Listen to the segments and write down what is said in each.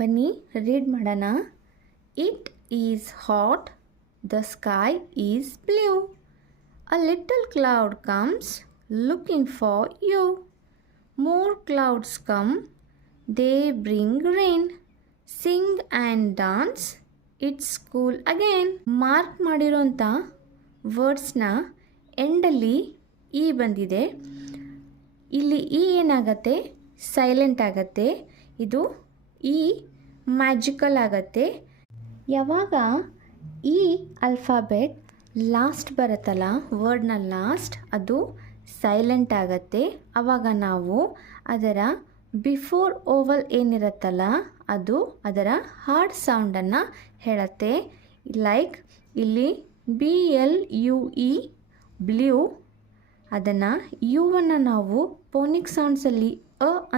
ಬನ್ನಿ ರೀಡ್ ಮಾಡೋಣ. It is hot, the sky is blue, a little cloud comes looking for you, more clouds come, they bring rain, sing and dance, it's cool again. Mark ಮಾಡಿರೋಂಥ ವರ್ಡ್ಸ್ನ ಎಂಡಲ್ಲಿ ಈ ಬಂದಿದೆ. ಇಲ್ಲಿ ಈ ಏನಾಗತ್ತೆ, silent ಆಗತ್ತೆ. ಇದು ಈ ಮ್ಯಾಜಿಕಲ್ ಆಗತ್ತೆ. ಯಾವಾಗ ಈ ಅಲ್ಫಾಬೆಟ್ ಲಾಸ್ಟ್ ಬರುತ್ತಲ್ಲ, ವರ್ಡ್ನ ಲಾಸ್ಟ್, ಅದು ಸೈಲೆಂಟ್ ಆಗತ್ತೆ. ಆವಾಗ ನಾವು ಅದರ ಬಿಫೋರ್ ಓವಲ್ ಏನಿರುತ್ತಲ್ಲ, ಅದು ಅದರ ಹಾರ್ಡ್ ಸೌಂಡನ್ನು ಹೇಳುತ್ತೆ. ಲೈಕ್ ಇಲ್ಲಿ BLUE ಬ್ಲೂ, ಅದನ್ನು ಯುವನ್ನು ನಾವು ಫೋನಿಕ್ ಸೌಂಡ್ಸಲ್ಲಿ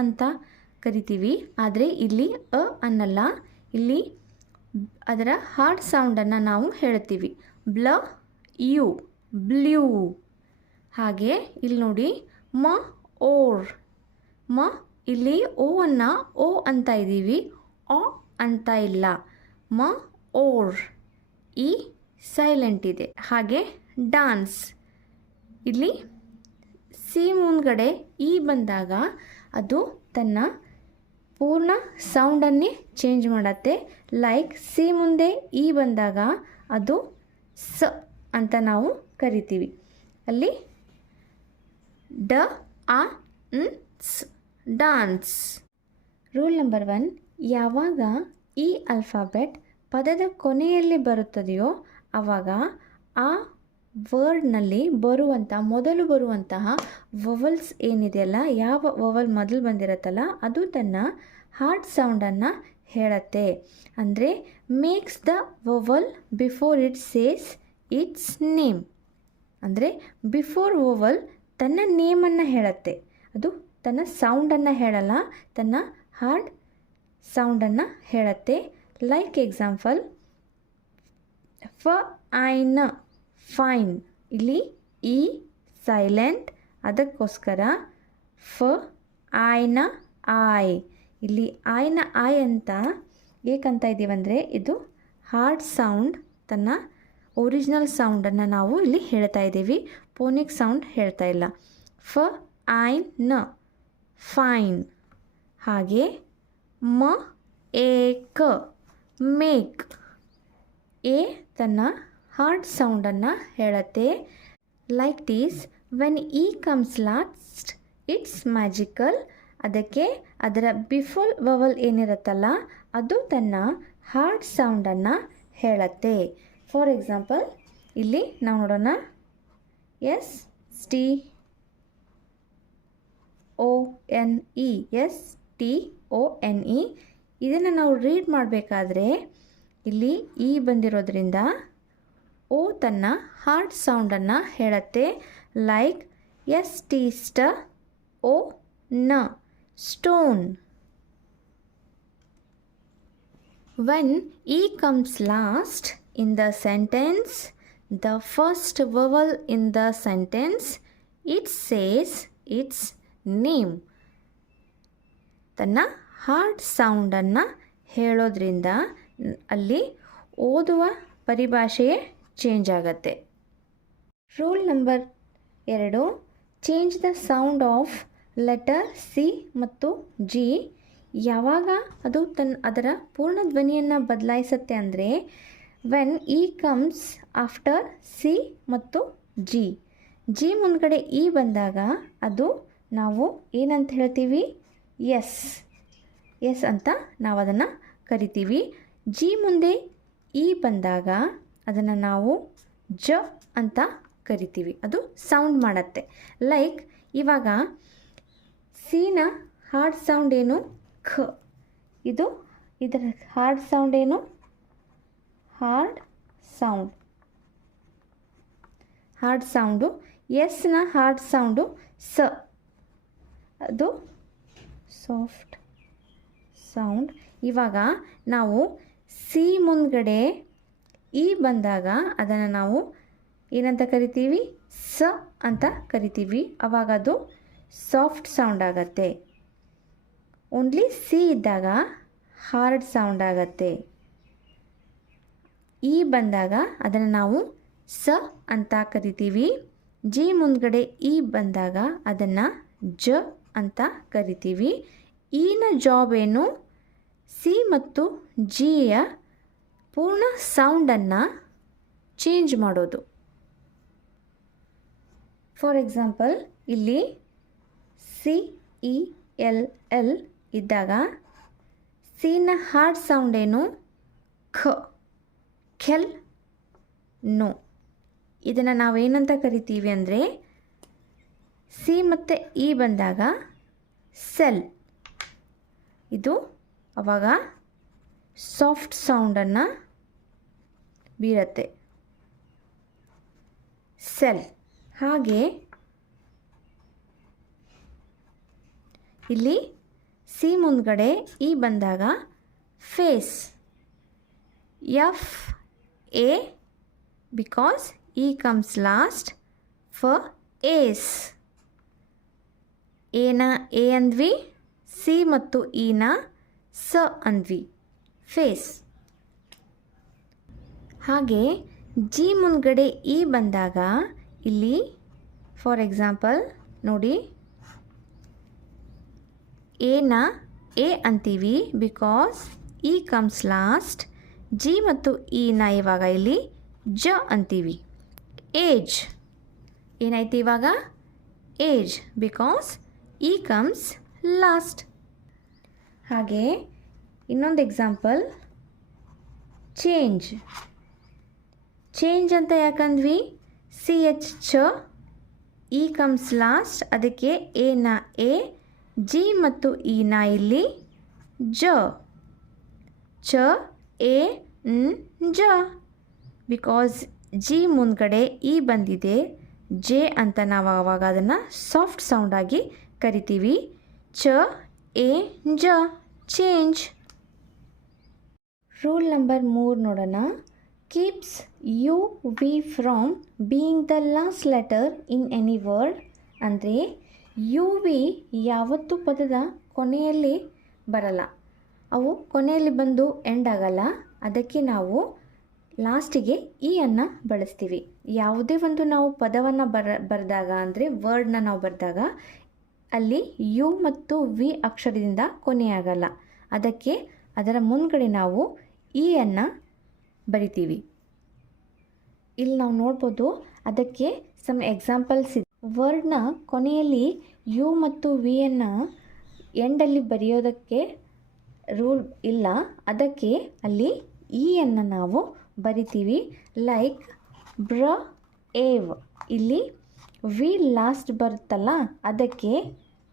ಅಂತ ಕರಿತೀವಿ. ಆದರೆ ಇಲ್ಲಿ ಅನ್ನಲ್ಲ, ಇಲ್ಲಿ ಅದರ ಹಾರ್ಡ್ ಸೌಂಡನ್ನು ನಾವು ಹೇಳ್ತೀವಿ. U blue. ಹಾಗೆ ಇಲ್ಲಿ ನೋಡಿ ಓರ್ ಇಲ್ಲಿ ಅನ್ನು ಓ ಅಂತ ಇದ್ದೀವಿ, ಅಂತ ಇಲ್ಲ. ಓರ್ ಈ ಸೈಲೆಂಟ್ ಇದೆ. ಹಾಗೆ ಡಾನ್ಸ್, ಇಲ್ಲಿ ಸಿ ಮುಂದ್ಗಡೆ ಈ ಬಂದಾಗ ಅದು ತನ್ನ ಪೂರ್ಣ ಸೌಂಡನ್ನೇ ಚೇಂಜ್ ಮಾಡುತ್ತೆ. ಲೈಕ್ ಸಿ ಮುಂದೆ ಈ ಬಂದಾಗ ಅದು ಸ ಅಂತ ನಾವು ಕರಿತೀವಿ. ಅಲ್ಲಿ ಡಾನ್ಸ್. ರೂಲ್ ನಂಬರ್ 1, ಯಾವಾಗ ಈ ಅಲ್ಫಾಬೆಟ್ ಪದದ ಕೊನೆಯಲ್ಲಿ ಬರುತ್ತದೆಯೋ ಆವಾಗ ಆ ವರ್ಡ್ನಲ್ಲಿ ಮೊದಲು ಬರುವಂತಹ ವೊವಲ್ಸ್ ಏನಿದೆಯಲ್ಲ, ಯಾವ ವೊವಲ್ ಮೊದಲು ಬಂದಿರುತ್ತಲ್ಲ, ಅದು ತನ್ನ ಹಾರ್ಡ್ ಸೌಂಡನ್ನು ಹೇಳುತ್ತೆ. ಅಂದರೆ makes the vowel before it says its name. ಅಂದರೆ ಬಿಫೋರ್ ವೊವಲ್ ತನ್ನ ನೇಮನ್ನು ಹೇಳುತ್ತೆ. ಅದು ತನ್ನ ಸೌಂಡನ್ನು ಹೇಳಲ್ಲ, ತನ್ನ ಹಾರ್ಡ್ ಸೌಂಡನ್ನು ಹೇಳುತ್ತೆ. ಲೈಕ್ ಎಕ್ಸಾಂಪಲ್, ಐನ ಫೈನ್. ಇಲ್ಲಿ ಈ ಸೈಲೆಂಟ್, ಅದಕ್ಕೋಸ್ಕರ ಐನ ಐ. ಇಲ್ಲಿ ಐನ ಐ ಅಂತ ಏಕಂತ ಇದ್ದೀವಂದರೆ ಇದು ಹಾರ್ಡ್ ಸೌಂಡ್, ತನ್ನ ಒರಿಜಿನಲ್ ಸೌಂಡನ್ನು ನಾವು ಇಲ್ಲಿ ಹೇಳ್ತಾ ಇದ್ದೀವಿ, ಫೋನಿಕ್ ಸೌಂಡ್ ಹೇಳ್ತಾ ಇಲ್ಲ. ಐನ ಫೈನ್. ಹಾಗೆ ಏಕ ಮೇಕ್. ಎ ತನ್ನ ಹಾರ್ಡ್ ಸೌಂಡನ್ನು ಹೇಳುತ್ತೆ. Like this, when E comes last it's magical. ಅದಕ್ಕೆ ಅದರ ಬಿಫೋರ್ ವೊವಲ್ ಏನಿರುತ್ತಲ್ಲ, ಅದು ತನ್ನ ಹಾರ್ಡ್ ಸೌಂಡನ್ನು ಹೇಳುತ್ತೆ. ಫಾರ್ ಎಕ್ಸಾಂಪಲ್, ಇಲ್ಲಿ ನಾವು ನೋಡೋಣ, STONE. ಇದನ್ನು ನಾವು ರೀಡ್ ಮಾಡಬೇಕಾದ್ರೆ ಇಲ್ಲಿ ಈ ಬಂದಿರೋದ್ರಿಂದ ಓ ತನ್ನ ಹಾರ್ಡ್ ಸೌಂಡನ್ನು ಹೇಳುತ್ತೆ. Like stone. When E comes last in the sentence, the first vowel in the sentence, it says its name. ತನ್ನ ಹಾರ್ಡ್ ಸೌಂಡನ್ನು ಹೇಳೋದ್ರಿಂದ ಅಲ್ಲಿ ಓದುವ ಪರಿಭಾಷೆಯೇ ಚೇಂಜ್ ಆಗುತ್ತೆ. Rule number 2, change the sound of letter C ಮತ್ತು ಜಿ. ಯಾವಾಗ ಅದು ಅದರ ಪೂರ್ಣ ಧ್ವನಿಯನ್ನು ಬದಲಾಯಿಸುತ್ತೆ ಅಂದರೆ, when E comes after C ಮತ್ತು ಜಿ. ಮುಂದ್ಗಡೆ ಇ ಬಂದಾಗ ಅದು ನಾವು ಏನಂತ ಹೇಳ್ತೀವಿ, ಎಸ್ ಅಂತ ನಾವು ಅದನ್ನು ಕರಿತೀವಿ. ಜಿ ಮುಂದೆ ಇ ಬಂದಾಗ ಅದನ್ನು ನಾವು ಜ ಅಂತ ಕರಿತೀವಿ. ಅದು ಸೌಂಡ್ ಮಾಡುತ್ತೆ. ಲೈಕ್ ಇವಾಗ ಸಿನ ಹಾರ್ಡ್ ಸೌಂಡ್ ಏನು, ಖ. ಇದರ ಹಾರ್ಡ್ ಸೌಂಡ್ ಏನು, ಹಾರ್ಡ್ ಸೌಂಡು. ಎಸ್ನ ಹಾರ್ಡ್ ಸೌಂಡು ಸ, ಅದು ಸಾಫ್ಟ್ ಸೌಂಡ್. ಇವಾಗ ನಾವು ಸಿ ಮುಂದ್ಗಡೆ ಇ ಬಂದಾಗ ಅದನ್ನು ನಾವು ಏನಂತ ಕರಿತೀವಿ, ಸ ಅಂತ ಕರಿತೀವಿ. ಆವಾಗ ಅದು ಸಾಫ್ಟ್ ಸೌಂಡ್ ಆಗತ್ತೆ. ಓನ್ಲಿ ಸಿ ಇದ್ದಾಗ ಹಾರ್ಡ್ ಸೌಂಡ್ ಆಗುತ್ತೆ. ಇ ಬಂದಾಗ ಅದನ್ನು ನಾವು ಸ ಅಂತ ಕರಿತೀವಿ. ಜಿ ಮುಂದ್ಗಡೆ ಇ ಬಂದಾಗ ಅದನ್ನು ಜ ಅಂತ ಕರಿತೀವಿ. ಈನ ಜಾಬ್ ಏನು? ಸಿ ಮತ್ತು ಜಿಯ ಪೂರ್ಣ ಸೌಂಡನ್ನು ಚೇಂಜ್ ಮಾಡೋದು. ಫಾರ್ ಎಕ್ಸಾಂಪಲ್ ಇಲ್ಲಿ CELL ಇದ್ದಾಗ ಸಿನ ಹಾರ್ಡ್ ಸೌಂಡ್ ಏನು? ಖ, ಖೆಲ್, ನೋ. ಇದನ್ನು ನಾವೇನಂತ ಕರಿತೀವಿ ಅಂದರೆ ಸಿ ಮತ್ತು ಇ ಬಂದಾಗ ಸೆಲ್. ಇದು ಆವಾಗ ಸಾಫ್ಟ್ ಸೌಂಡನ್ನು ಬೀರುತ್ತೆ, ಸೆಲ್. ಹಾಗೆ ಇಲ್ಲಿ ಸಿ ಮುಂದ್ಗಡೆ ಇ ಬಂದಾಗ face, FA because E comes last. ಫ, ಏಸ್. ಎನ ಎ ಅಂದ್ವಿ, ಸಿ ಮತ್ತು ಇನ ಸ ಅಂದ್ವಿ, ಫೇಸ್. ಹಾಗೆ ಜಿ ಮುಂದ್ಗಡೆ ಇ ಬಂದಾಗ ಇಲ್ಲಿ ಫಾರ್ ಎಕ್ಸಾಂಪಲ್ ನೋಡಿ, ಎನ ಎ ಅಂತೀವಿ because E comes last. G ಮತ್ತು ಇನ ಇವಾಗ ಇಲ್ಲಿ ಜ ಅಂತೀವಿ. ಏಜ್ ಏನಾಯ್ತು ಇವಾಗ? Age because E comes last. ಹಾಗೆ ಇನ್ನೊಂದು ಎಕ್ಸಾಂಪಲ್ ಚೇಂಜ್. ಚೇಂಜ್ ಅಂತ ಯಾಕಂದ್ವಿ? CH ಚ, ಇ ಕಮ್ಸ್ ಲಾಸ್ಟ್, ಅದಕ್ಕೆ ಎನ ಎ, ಜಿ ಮತ್ತು ಇನ ಇಲ್ಲಿ ಜ, ಚ ಎ ಜ. ಬಿಕಾಸ್ ಜಿ ಮುಂದ್ಗಡೆ ಇ ಬಂದಿದೆ, ಜೆ ಅಂತ ನಾವು ಆವಾಗ ಅದನ್ನು ಸಾಫ್ಟ್ ಸೌಂಡಾಗಿ ಕರಿತೀವಿ. ಚ ಎ ಜ, ಚೇಂಜ್. ರೂಲ್ ನಂಬರ್ 3 ನೋಡೋಣ. Keeps UV from being the last letter in any word. ಅಂದರೆ UV ಯಾವತ್ತೂ ಪದದ ಕೊನೆಯಲ್ಲಿ ಬರಲ್ಲ, ಅವು ಕೊನೆಯಲ್ಲಿ ಬಂದು ಎಂಡ್ ಆಗಲ್ಲ. ಅದಕ್ಕೆ ನಾವು ಲಾಸ್ಟಿಗೆ ಇ ಅನ್ನು ಬಳಸ್ತೀವಿ. ಯಾವುದೇ ಒಂದು ನಾವು ಪದವನ್ನು ಬರೆದಾಗ ಅಂದರೆ ವರ್ಡ್ನ ನಾವು ಬರೆದಾಗ ಅಲ್ಲಿ ಯು ಮತ್ತು ವಿ ಅಕ್ಷರದಿಂದ ಕೊನೆಯಾಗಲ್ಲ. ಅದಕ್ಕೆ ಅದರ ಮುಂದ್ಗಡೆ ನಾವು ಇ ಅನ್ನು ಬರಿತೀವಿ. ಇಲ್ಲಿ ನಾವು ನೋಡ್ಬೋದು, ಅದಕ್ಕೆ ಸಮ್ ಎಕ್ಸಾಂಪಲ್ಸ್ ಇದೆ. ವರ್ಡ್ನ ಕೊನೆಯಲ್ಲಿ ಯು ಮತ್ತು ವಿಯನ್ನು ಎಂಡಲ್ಲಿ ಬರೆಯೋದಕ್ಕೆ ರೂಲ್ ಇಲ್ಲ, ಅದಕ್ಕೆ ಅಲ್ಲಿ ಇ ಅನ್ನು ನಾವು ಬರಿತೀವಿ. ಲೈಕ್ ಬ್ರ, ಏವ್. ಇಲ್ಲಿ ವಿ ಲಾಸ್ಟ್ ಬರುತ್ತಲ್ಲ, ಅದಕ್ಕೆ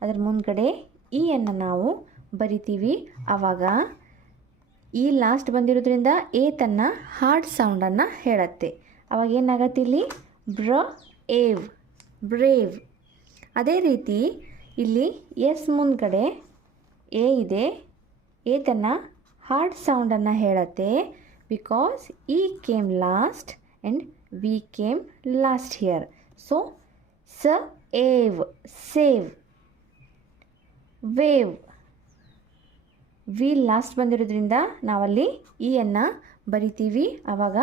ಅದರ ಮುಂದ್ಗಡೆ ಇ ಅನ್ನು ನಾವು ಬರಿತೀವಿ. ಆವಾಗ ಈ ಲಾಸ್ಟ್ ಬಂದಿರೋದ್ರಿಂದ ಎ ತನ್ನ ಹಾರ್ಡ್ ಸೌಂಡನ್ನು ಹೇಳುತ್ತೆ. ಅವಾಗ ಏನಾಗತ್ತೆ ಇಲ್ಲಿ? ಬ್ರ, ಏವ್, ಬ್ರೇವ್. ಅದೇ ರೀತಿ ಇಲ್ಲಿ ಎಸ್ ಮುಂದ್ಗಡೆ ಎ ಇದೆ, ಎ ತನ್ನ ಹಾರ್ಡ್ ಸೌಂಡನ್ನು ಹೇಳುತ್ತೆ because E came last and v came last here. So ಸ, ಏವ್, ಸೇವ್. ವೇವ್, ವಿ ಲಾಸ್ಟ್ ಬಂದಿರೋದ್ರಿಂದ ನಾವಲ್ಲಿ ಇ ಅನ್ನು ಬರಿತೀವಿ, ಆವಾಗ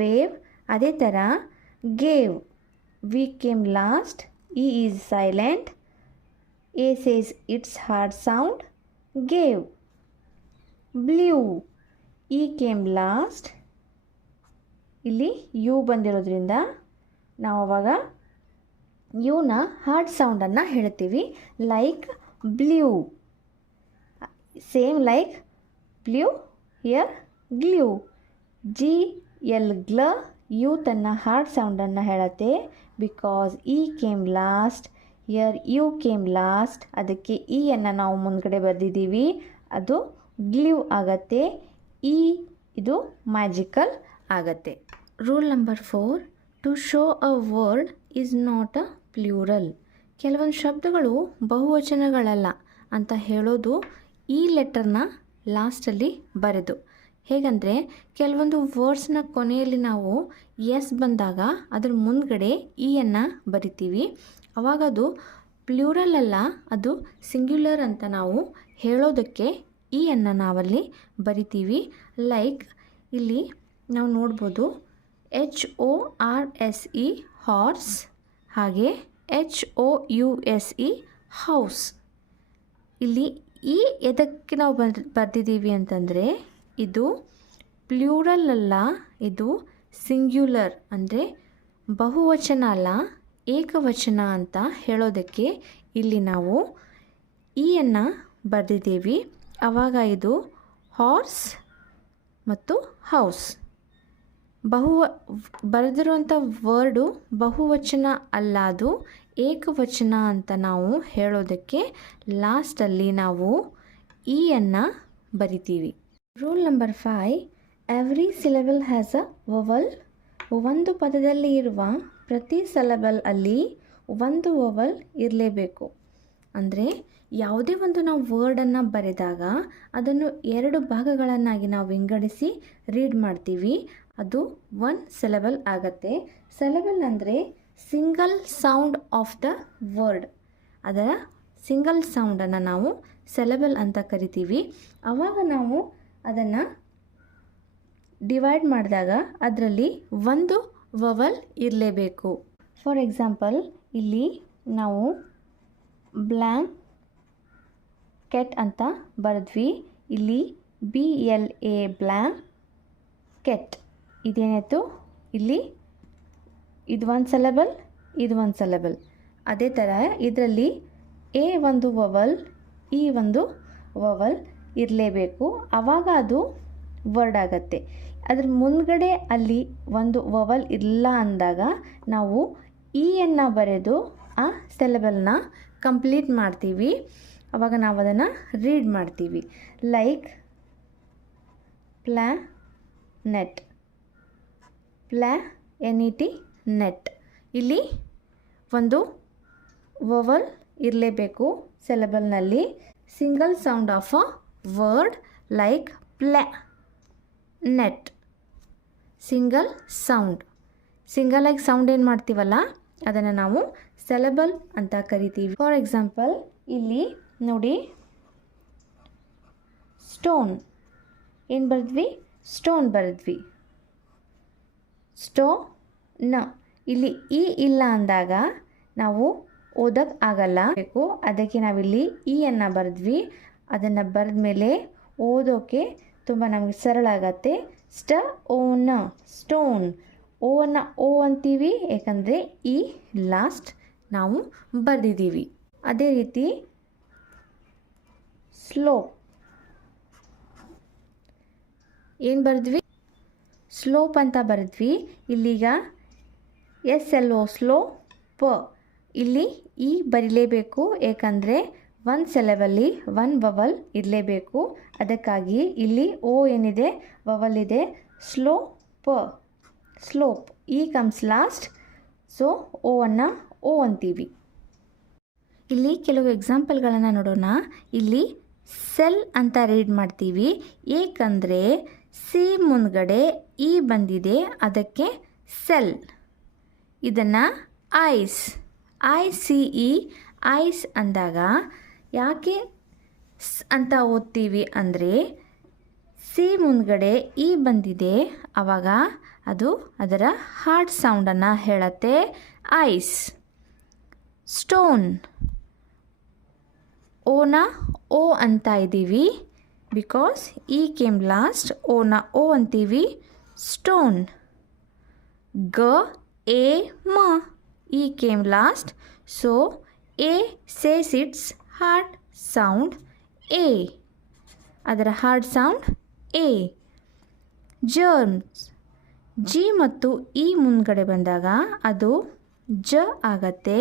ವೇವ್. ಅದೇ ಥರ gave, v came last, e is silent, a says its hard sound, gave. Blue, e came last, ಇಲ್ಲಿ ಯು ಬಂದಿರೋದ್ರಿಂದ ನಾವು ಅವಾಗ ಯುನ ಹಾರ್ಡ್ ಸೌಂಡನ್ನು ಹೇಳ್ತೀವಿ. Like blue, same like blue, here glue. G l ಗ್ಲ, ಯು ತನ್ನ ಹಾರ್ಡ್ ಸೌಂಡನ್ನು ಹೇಳುತ್ತೆ because E came last, here U came last. ಅದಕ್ಕೆ ಇ ಅನ್ನು ನಾವು ಮುಂದ್ಗಡೆ ಬರೆದಿದ್ದೀವಿ, ಅದು ಗ್ಲೂ ಆಗತ್ತೆ. ಇ ಇದು ಮ್ಯಾಜಿಕಲ್ ಆಗತ್ತೆ. Rule number 4, to show a word is not a plural. ಕೆಲವೊಂದು ಶಬ್ದಗಳು ಬಹುವಚನಗಳಲ್ಲ ಅಂತ ಹೇಳೋದು ಈ ಲೆಟರ್ನ ಲಾಸ್ಟಲ್ಲಿ ಬರೆದು. ಹೇಗಂದರೆ ಕೆಲವೊಂದು ವರ್ಡ್ಸ್ನ ಕೊನೆಯಲ್ಲಿ ನಾವು ಎಸ್ ಬಂದಾಗ ಅದ್ರ ಮುಂದ್ಗಡೆ ಇ ಅನ್ನು ಬರಿತೀವಿ, ಅವಾಗ ಅದು ಪ್ಲ್ಯೂರಲ್ ಅಲ್ಲ, ಅದು ಸಿಂಗ್ಯುಲರ್ ಅಂತ ನಾವು ಹೇಳೋದಕ್ಕೆ ಅನ್ನು ನಾವಲ್ಲಿ ಬರಿತೀವಿ. ಲೈಕ್ ಇಲ್ಲಿ ನಾವು ನೋಡ್ಬೋದು HORSE ಹಾರ್ಸ್, ಹಾಗೆ HOUSE ಹೌಸ್. ಇಲ್ಲಿ ಈ ಎದಕ್ಕೆ ನಾವು ಬರ್ದಿದ್ದೀವಿ ಅಂತಂದರೆ ಇದು ಪ್ಲ್ಯೂರಲ್ ಅಲ್ಲ, ಇದು ಸಿಂಗ್ಯುಲರ್ ಅಂದರೆ ಬಹುವಚನ ಅಲ್ಲ, ಏಕವಚನ ಅಂತ ಹೇಳೋದಕ್ಕೆ ಇಲ್ಲಿ ನಾವು ಅನ್ನು ಬರೆದಿದ್ದೀವಿ. ಆವಾಗ ಇದು ಹಾರ್ಸ್ ಮತ್ತು ಹೌಸ್. ಬರೆದಿರುವಂಥ ವರ್ಡು ಬಹುವಚನ ಅಲ್ಲ, ಅದು ಏಕವಚನ ಅಂತ ನಾವು ಹೇಳೋದಕ್ಕೆ ಲಾಸ್ಟಲ್ಲಿ ನಾವು ಅನ್ನು ಬರಿತೀವಿ. Rule number 5, every syllable has a vowel. ಒಂದು ಪದದಲ್ಲಿ ಇರುವ ಪ್ರತಿ ಸಿಲೆಬಲ್ ಅಲ್ಲಿ ಒಂದು ವವಲ್ ಇರಲೇಬೇಕು. ಅಂದರೆ ಯಾವುದೇ ಒಂದು ನಾವು ವರ್ಡನ್ನು ಬರೆದಾಗ ಅದನ್ನು 2 ಭಾಗಗಳನ್ನಾಗಿ ನಾವು ವಿಂಗಡಿಸಿ ರೀಡ್ ಮಾಡ್ತೀವಿ. ಅದು 1 ಸಿಲೆಬಲ್ ಆಗುತ್ತೆ. ಸಿಲೆಬಲ್ ಅಂದರೆ single sound of the word. ಅದರ ಸಿಂಗಲ್ ಸೌಂಡನ್ನು ನಾವು ಸಿಲೆಬಲ್ ಅಂತ ಕರಿತೀವಿ. ಆವಾಗ ನಾವು ಅದನ್ನು ಡಿವೈಡ್ ಮಾಡಿದಾಗ ಅದರಲ್ಲಿ ಒಂದು ವವಲ್ ಇರಲೇಬೇಕು. ಫಾರ್ ಎಕ್ಸಾಂಪಲ್ ಇಲ್ಲಿ ನಾವು ಬ್ಲ್ಯಾಂಕೆಟ್ ಅಂತ ಬರೆದ್ವಿ. ಇಲ್ಲಿ BLA ಬ್ಲ್ಯಾಂಕೆಟ್ ಇದೇನಾಯಿತು, ಇಲ್ಲಿ ಇದು 1 ಸಿಲೆಬಲ್, ಇದು 1 ಸಿಲೆಬಲ್. ಅದೇ ಥರ ಇದರಲ್ಲಿ A ಒಂದು ವವಲ್, ಈ ಒಂದು ವವಲ್ ಇರಲೇಬೇಕು. ಆವಾಗ ಅದು ವರ್ಡ್ ಆಗುತ್ತೆ. ಅದ್ರ ಮುಂದ್ಗಡೆ ಅಲ್ಲಿ ಒಂದು ವವಲ್ ಇಲ್ಲ ಅಂದಾಗ ನಾವು ಅನ್ನು ಬರೆದು ಆ ಸಿಲೆಬಲ್ನ ಕಂಪ್ಲೀಟ್ ಮಾಡ್ತೀವಿ. ಆವಾಗ ನಾವು ಅದನ್ನು ರೀಡ್ ಮಾಡ್ತೀವಿ. Like planet, PLANET net. ಇಲ್ಲಿ ಒಂದು ವವಲ್ ಇರಲೇಬೇಕು ಸಿಲೆಬಲ್ನಲ್ಲಿ. Single sound of a word like net, single sound. Single ಆಗಿ ಸೌಂಡ್ ಏನು ಮಾಡ್ತೀವಲ್ಲ ಅದನ್ನು ನಾವು ಸಿಲೆಬಲ್ ಅಂತ ಕರಿತೀವಿ. ಫಾರ್ ಎಕ್ಸಾಂಪಲ್ ಇಲ್ಲಿ ನೋಡಿ, ಸ್ಟೋನ್ ಏನು ಬರೆದ್ವಿ, ಸ್ಟೋನ್ ಬರೆದ್ವಿ. ಸ್ಟೋನ್, ಇಲ್ಲಿ ಇಲ್ಲ ಅಂದಾಗ ನಾವು ಓದಕ್ಕೆ ಆಗಲ್ಲ, ಅದಕ್ಕೆ ನಾವಿಲ್ಲಿ ಅನ್ನು ಬರೆದ್ವಿ. ಅದನ್ನು ಬರೆದ ಮೇಲೆ ಓದೋಕ್ಕೆ ತುಂಬ ನಮಗೆ ಸರಳ ಆಗತ್ತೆ. Stone, stone. ಓವನ್ನು ಓ ಅಂತೀವಿ, ಯಾಕಂದರೆ ಲಾಸ್ಟ್ ನಾವು ಬರೆದಿದ್ದೀವಿ. ಅದೇ ರೀತಿ ಸ್ಲೋಪ್ ಏನು ಬರೆದ್ವಿ, ಸ್ಲೋಪ್ ಅಂತ ಬರೆದ್ವಿ. ಇಲ್ಲೀಗ SLO ಸ್ಲೋಪ್. ಇಲ್ಲಿ ಬರಿಲೇಬೇಕು, ಏಕೆಂದರೆ 1 ಸಿಲೆಬಲ್ಲಿ 1 ವವಲ್ ಇರಲೇಬೇಕು. ಅದಕ್ಕಾಗಿ ಇಲ್ಲಿ ಓ ಏನಿದೆ ವವಲ್ ಇದೆ. Slope, slope. Comes last, so ಓವನ್ನು ಓ ಅಂತೀವಿ. ಇಲ್ಲಿ ಕೆಲವು ಎಕ್ಸಾಂಪಲ್ಗಳನ್ನು ನೋಡೋಣ. ಇಲ್ಲಿ ಸೆಲ್ ಅಂತ ರೀಡ್ ಮಾಡ್ತೀವಿ, ಏಕೆಂದರೆ ಸಿ ಮುಂದ್ಗಡೆ ಬಂದಿದೆ, ಅದಕ್ಕೆ ಸೆಲ್. ಇದನ್ನು ಐಸ್, ICE ಐಸ್ ಅಂದಾಗ ಯಾಕೆ ಅಂತ ಓದ್ತೀವಿ ಅಂದರೆ ಸಿ ಮುಂದ್ಗಡೆ ಬಂದಿದೆ, ಆವಾಗ ಅದು ಅದರ ಹಾರ್ಡ್ ಸೌಂಡನ್ನು ಹೇಳುತ್ತೆ, ಐಸ್. ಸ್ಟೋನ್, ಓನ ಓ ಅಂತ ಇದ್ದೀವಿ, ಬಿಕಾಸ್ ಕೇಮ್ ಲಾಸ್ಟ್, ಓನ ಓ ಅಂತೀವಿ. ಸ್ಟೋನ್. ಮ came last, so A says its hard sound A. ಅದರ hard sound A. Germs, G ಮತ್ತು ಮುಂದ್ಗಡೆ ಬಂದಾಗ ಅದು ಜ ಆಗತ್ತೆ.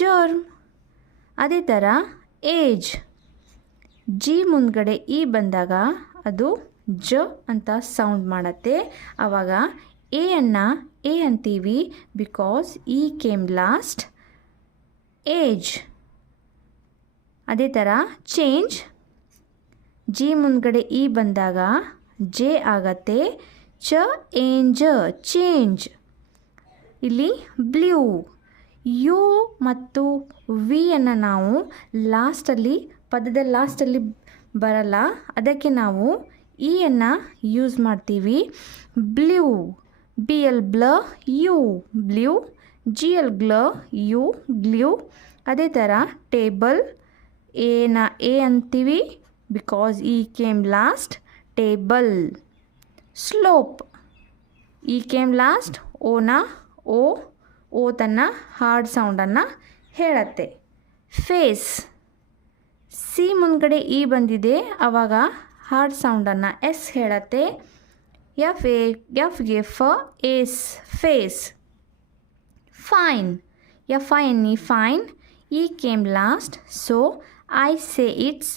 ಜರ್ಮ್. ಅದೇ ಥರ ಏಜ್, G ಮುಂದ್ಗಡೆ ಬಂದಾಗ ಅದು ಜ ಅಂತ ಸೌಂಡ್ ಮಾಡುತ್ತೆ. ಆವಾಗ ಅನ್ನು A ಅಂತೀವಿ, ಬಿಕಾಸ್ ಕೇಮ್ ಲಾಸ್ಟ್. ಏಜ್. ಅದೇ ಥರ ಚೇಂಜ್, G ಮುಂದ್ಗಡೆ ಬಂದಾಗ ಜೆ ಆಗತ್ತೆ. ಚೇಂಜ್. ಇಲ್ಲಿ ಬ್ಲೂ, ಯು ಮತ್ತು ವಿಯನ್ನು ನಾವು ಲಾಸ್ಟಲ್ಲಿ ಪದದ ಲಾಸ್ಟಲ್ಲಿ ಬರಲ್ಲ, ಅದಕ್ಕೆ ನಾವು ಇಯನ್ನು ಯೂಸ್ ಮಾಡ್ತೀವಿ. ಬ್ಲೂ, ಬಿ ಎಲ್ ಬ್ಲ ಯು ಬ್ಲೂ, ಜಿ ಎಲ್ ಗ್ಲ ಯು ಗ್ಲೂ. ಅದೇ ಥರ ಟೇಬಲ್, ಎನ ಎ ಅಂತೀವಿ because E came last, table. Slope, e came last, ಓನ ಓ ತನ್ನ ಹಾರ್ಡ್ ಸೌಂಡನ್ನು ಹೇಳುತ್ತೆ. ಫೇಸ್, ಸಿ ಮುಂದ್ಗಡೆ ಇ ಬಂದಿದೆ, ಆವಾಗ ಹಾರ್ಡ್ ಸೌಂಡನ್ನು ಎಸ್ ಹೇಳುತ್ತೆ. ಎಫ್ಗೆ ಫ S, face. Fine, F-I-N-E, fine. E came last, so I say it's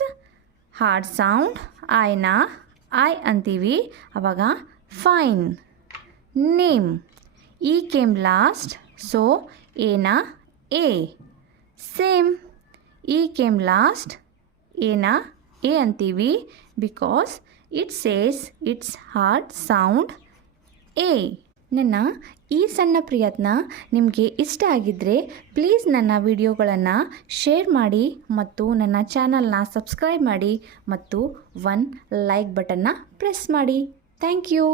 hard sound. I ಅಂತೀವಿ, ಆವಾಗ fine. Name, E came last, so A A. Same, E came last, A ಅಂತೀವಿ because it says it's hard sound A. ನನ್ನ ಈ ಸಣ್ಣ ಪ್ರಯತ್ನ ನಿಮಗೆ ಇಷ್ಟ ಆಗಿದ್ದರೆ ಪ್ಲೀಸ್ ನನ್ನ ವಿಡಿಯೋಗಳನ್ನು ಶೇರ್ ಮಾಡಿ ಮತ್ತು ನನ್ನ ಚಾನಲ್ನ ಸಬ್ಸ್ಕ್ರೈಬ್ ಮಾಡಿ ಮತ್ತು 1 ಲೈಕ್ ಬಟನ್ನ ಪ್ರೆಸ್ ಮಾಡಿ. Thank you.